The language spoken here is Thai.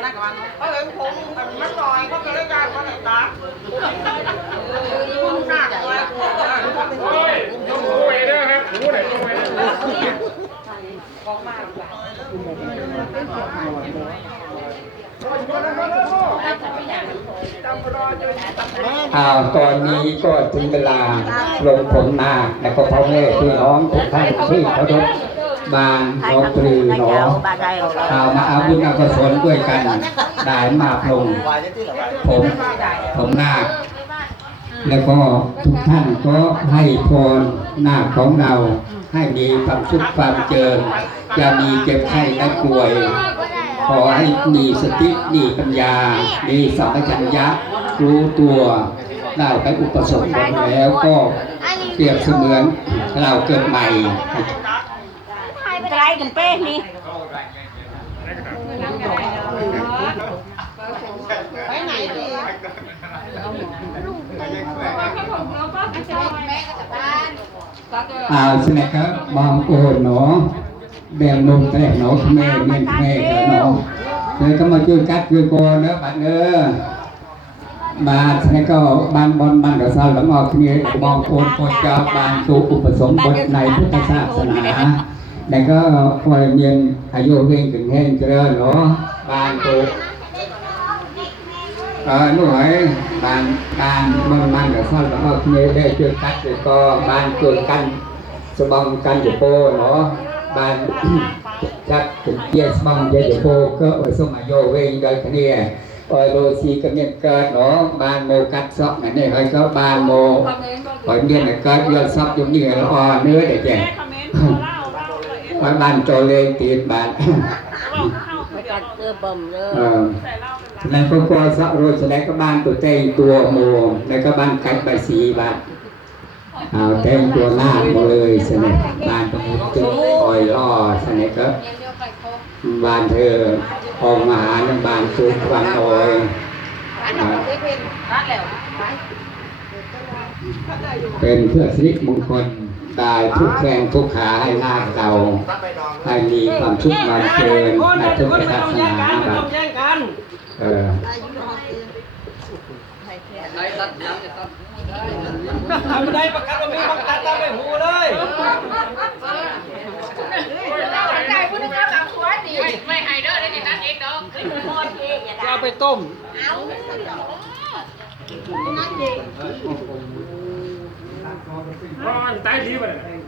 อนนั้นกับมันเขาเห็นผมมันลอยเขาจะได้การเขาไหนตาหนักเลยโอ้ยโอ้ยเด้อครับโอ้ยโอ้ยของมากตอนนี้ก็ถึงเวลาลงผลนาคและก็พ่อแม่พี่น้องทุกท่านที่เคารพบานน้องตรีหนอมาเอาบุญเอากุศลด้วยกันได้มาลงผมนาคแล้วก็ทุกท่านก็ให้พรนาคของเราให้มีความสุขความเจริญจะมีเจ็บไข้ได้ป่วยขอให้มีสติมีปัญญามีสัมปชัญญะรู้ตัวเราไปอุปสมบทแล้วก็เปรียบเสมือนเราเกิดใหม่ไกลกันเป้นี่ไปไหนดีสนิทครับบางโอนเนาะแบ่งนมแต่เนาะแม่เมียนแม่กันเนาะเลยก็มาช่วยกัดช่วยโกนเนาะบัดเด้อบานสนิทก็บานบอลบานกระซัลแล้วออกที่บางโอนโคจาบานตัวอุปสมบทในพุทธศาสนาแล้วก็คอยเมียนอายุเร่งถึงแห้งเจริญเนาะบานตัวหน่วยบานบานกับซ่อนแล้วก็มีได้ช่วยกัดแล้วก็บานช่วยกันสมองกันอยู่โปเนาะบานจักถึงเยี่ยสมองเยี่ยอยู่โปก็สมัยโยเวงโดยคะแนนโรซีก็เนี่ยเกิดเนาะบานโมกัดซอกนั่นเองก็บานโมหอยเนี่ยเกิดยอดซอกอยู่นี่แล้วอ่อนเนื้อเด็กแก่บานโจเลตีบานกัดเตือบ่มเลยแล้วก็พอสะโรยแล้วก็บ้านตัวเต็งตัวโมแล้วก็บ้านกัดใบสีบ้านเต็งตัวหน้าหมดเลยสนิทบ้านตรงจุดคอยล่อสนิทก็บ้านเธอออกมาหาในบ้านสุดวันโอยเป็นเพื่อสิริมงคลได้ทุกแรงทุกขาให้หน้าเราให้มีความชุกความเจริญในทุกศาสนาแบบทำได้ประกันว่ามีประกันตามไปหูเลยไก่พูดถึงแล้วกับหัวดีไม่ให้เด้อได้ดินั่นเองเด้อเอาไปต้มร้อนตายดีไปเลย